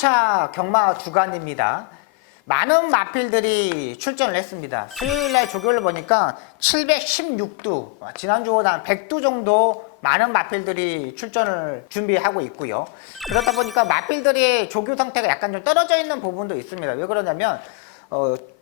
2주차 경마 주간입니다. 많은 마필들이 출전을 했습니다. 수요일날 조교를 보니까 716두, 지난주보다 한 100두 정도 많은 마필들이 출전을 준비하고 있고요. 그렇다 보니까 마필들의 조교 상태가 약간 좀 떨어져 있는 부분도 있습니다. 왜 그러냐면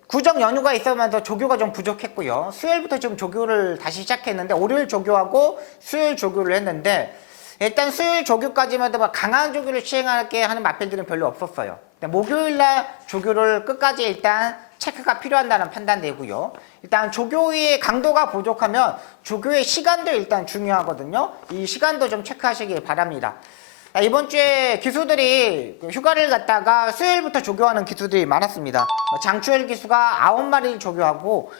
구정 연휴가 있으면서 조교가 좀 부족했고요. 수요일부터 지금 조교를 다시 시작했는데 월요일 조교하고 수요일 조교를 했는데 일단 수요일 조교까지만 해도 강한 조교를 시행하게 하는 마필들은 별로 없었어요. 목요일날 조교를 끝까지 일단 체크가 필요한다는 판단되고요. 일단 조교의 강도가 부족하면 조교의 시간도 일단 중요하거든요. 이 시간도 좀 체크하시기 바랍니다. 이번 주에 기수들이 휴가를 갔다가 수요일부터 조교하는 기수들이 많았습니다. 장추열 기수가 9마리를 조교하고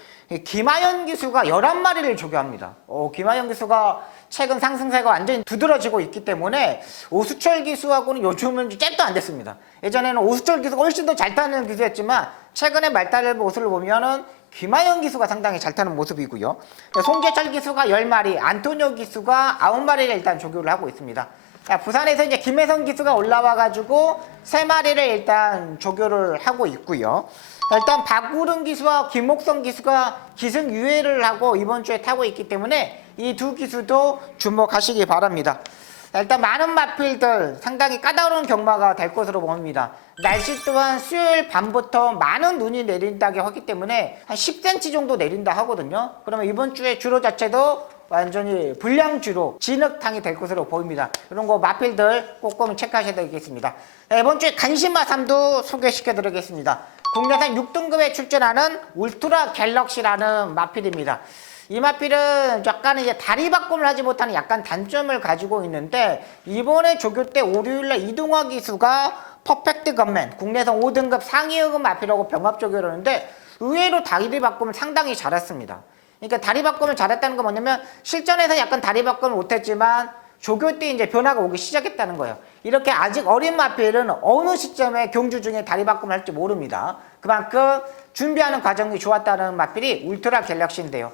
김하연 기수가 11마리를 조교합니다. 김하연 기수가 최근 상승세가 완전히 두드러지고 있기 때문에 오수철 기수하고는 요즘은 잽도 안 됐습니다. 예전에는 오수철 기수가 훨씬 더 잘 타는 기수였지만 최근에 말타를 모습을 보면은 김하연 기수가 상당히 잘 타는 모습이고요. 송재철 기수가 10마리, 안토니오 기수가 9마리를 일단 조교를 하고 있습니다. 부산에서 이제 김혜성 기수가 올라와가지고 3마리를 일단 조교를 하고 있고요. 일단 박우른 기수와 김목성 기수가 기승 유예를 하고 이번 주에 타고 있기 때문에 이 두 기수도 주목하시기 바랍니다. 일단 많은 마필들 상당히 까다로운 경마가 될 것으로 보입니다. 날씨 또한 수요일 밤부터 많은 눈이 내린다고 하기 때문에 한 10cm 정도 내린다 하거든요. 그러면 이번 주에 주로 자체도 완전히 불량주로 진흙탕이 될 것으로 보입니다. 이런 거 마필들 꼼꼼히 체크하셔야 되겠습니다. 이번 주에 간신마 3도 소개시켜 드리겠습니다. 국내산 6등급에 출전하는 울트라 갤럭시라는 마필입니다. 이 마필은 약간 이제 다리 바꿈을 하지 못하는 약간 단점을 가지고 있는데 이번에 조교 때 월요일날 이동화 기수가 퍼펙트 건맨 국내산 5등급 상위급 마필하고 병합 조교를 하는데 의외로 다리 바꿈을 상당히 잘했습니다. 그러니까 다리 바꿈을 잘했다는 건 뭐냐면 실전에서 약간 다리 바꿈을 못했지만 조교 때 이제 변화가 오기 시작했다는 거예요. 이렇게 아직 어린 마필은 어느 시점에 경주 중에 다리 바꿈을 할지 모릅니다. 그만큼 준비하는 과정이 좋았다는 마필이 울트라 갤럭시인데요.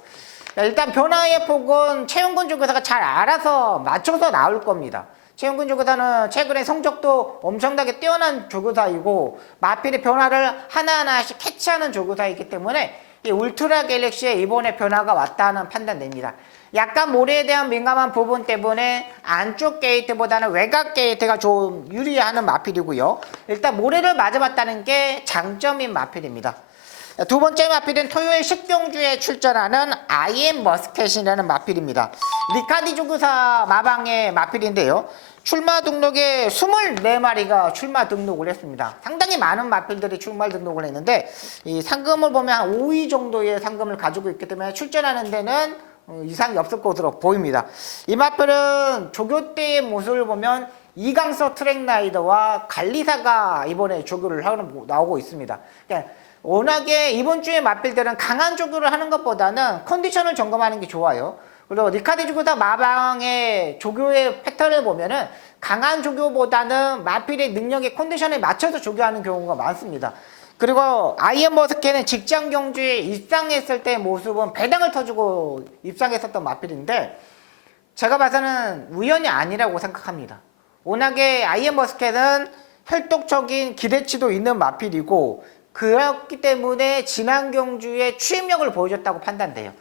일단 변화의 폭은 최용근 조교사가 잘 알아서 맞춰서 나올 겁니다. 최용근 조교사는 최근에 성적도 엄청나게 뛰어난 조교사이고 마필의 변화를 하나하나씩 캐치하는 조교사이기 때문에 이 울트라 갤럭시에 이번에 변화가 왔다는 판단됩니다. 약간 모래에 대한 민감한 부분 때문에 안쪽 게이트보다는 외곽 게이트가 좀 유리하는 마필이고요. 일단 모래를 맞아봤다는 게 장점인 마필입니다. 두 번째 마필은 토요일 식경주에 출전하는 IM 머스켓이라는 마필입니다. 리카디 조교사 마방의 마필인데요. 출마 등록에 24마리가 출마 등록을 했습니다. 상당히 많은 마필들이 출마 등록을 했는데 이 상금을 보면 한 5위 정도의 상금을 가지고 있기 때문에 출전하는 데는 이상이 없을 것으로 보입니다. 이 마필은 조교 때의 모습을 보면 이강서 트랙라이더와 관리사가 이번에 조교를 나오고 있습니다. 그러니까 워낙에 이번 주에 마필들은 강한 조교를 하는 것보다는 컨디션을 점검하는 게 좋아요. 그리고 리카디 조교사 마방의 조교의 패턴을 보면은 강한 조교보다는 마필의 능력의 컨디션에 맞춰서 조교하는 경우가 많습니다. 그리고 아이언 머스켓은 직장 경주에 입상했을 때의 모습은 배당을 터주고 입상했었던 마필인데 제가 봐서는 우연이 아니라고 생각합니다. 워낙에 아이언 머스켓은 혈독적인 기대치도 있는 마필이고 그렇기 때문에 지난 경주에 추임력을 보여줬다고 판단돼요.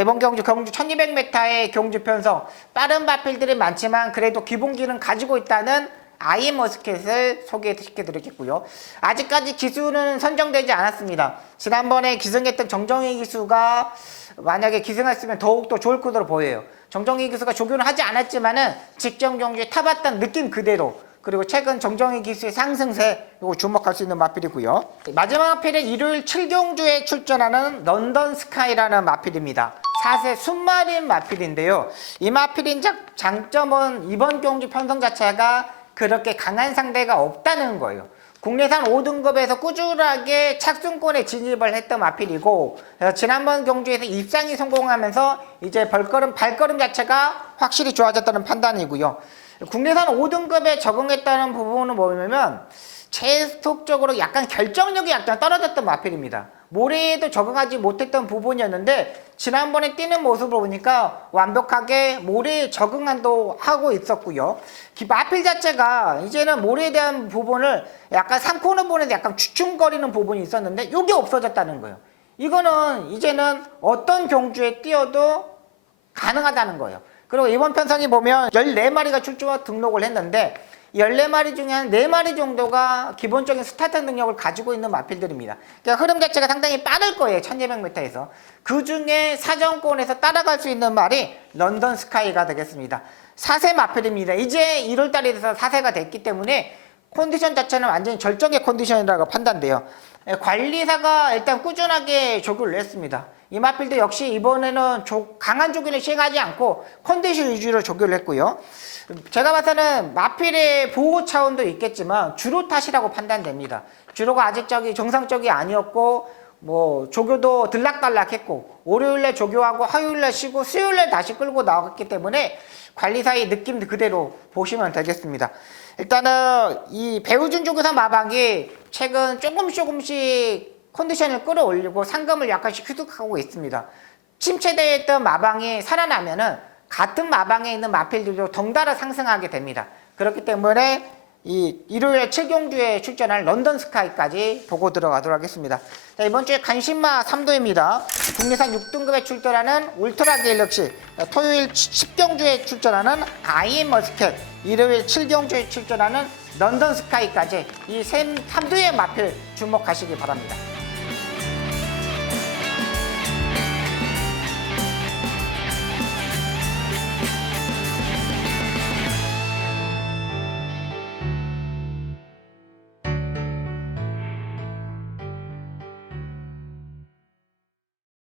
이번 경주 1200m의 경주 편성 빠른 마필들이 많지만 그래도 기본기는 가지고 있다는 아이엠 머스켓을 소개시켜드리겠고요. 아직까지 기수는 선정되지 않았습니다. 지난번에 기승했던 정정희 기수가 만약에 기승했으면 더욱더 좋을 것으로 보여요. 정정희 기수가 조교는 하지 않았지만은 직전 경주에 타봤던 느낌 그대로 그리고 최근 정정희 기수의 상승세 이거 주목할 수 있는 마필이고요. 마지막 마필은 일요일 7경주에 출전하는 런던 스카이라는 마필입니다. 4세 순마린 마필인데요. 이 마필인 장점은 이번 경주 편성 자체가 그렇게 강한 상대가 없다는 거예요. 국내산 5등급에서 꾸준하게 착순권에 진입을 했던 마필이고 지난번 경주에서 입상이 성공하면서 이제 발걸음 자체가 확실히 좋아졌다는 판단이고요. 국내산 5등급에 적응했다는 부분을 보면 계속적으로 약간 결정력이 약간 떨어졌던 마필입니다. 모래에도 적응하지 못했던 부분이었는데 지난번에 뛰는 모습을 보니까 완벽하게 모래에 적응도 하고 있었고요. 마필 자체가 이제는 모래에 대한 부분을 약간 상코너 부분에서 약간 주춤거리는 부분이 있었는데 이게 없어졌다는 거예요. 이거는 이제는 어떤 경주에 뛰어도 가능하다는 거예요. 그리고 이번 편성이 보면 14마리가 출조 등록을 했는데 14마리 중에 한 4마리 정도가 기본적인 스타트 능력을 가지고 있는 마필들입니다. 그러니까 흐름 자체가 상당히 빠를 거예요. 1200m에서. 그 중에 사정권에서 따라갈 수 있는 말이 런던 스카이가 되겠습니다. 4세 마필입니다. 이제 1월달이 돼서 4세가 됐기 때문에 컨디션 자체는 완전히 절정의 컨디션이라고 판단돼요. 관리사가 일단 꾸준하게 조교를 했습니다. 이 마필도 역시 이번에는 강한 조교를 시행하지 않고 컨디션 위주로 조교를 했고요. 제가 봐서는 마필의 보호 차원도 있겠지만 주로 탓이라고 판단됩니다. 주로가 아직 정상적이 아니었고 뭐 조교도 들락달락했고 월요일날 조교하고 화요일날 쉬고 수요일날 다시 끌고 나왔기 때문에 관리사의 느낌 그대로 보시면 되겠습니다. 일단은 이 배우준 조교사 마방이 최근 조금씩 컨디션을 끌어올리고 상금을 약간씩 휘두르고 있습니다. 침체되었던 마방이 살아나면은 같은 마방에 있는 마필들도 덩달아 상승하게 됩니다. 그렇기 때문에 이 일요일 7경주에 출전할 런던 스카이까지 보고 들어가도록 하겠습니다. 자, 이번 주에 간신마 3도입니다. 국내산 6등급에 출전하는 울트라 갤럭시, 토요일 10경주에 출전하는 아이엠 머스켓, 일요일 7경주에 출전하는 런던 스카이까지 이 3도의 마필 주목하시기 바랍니다.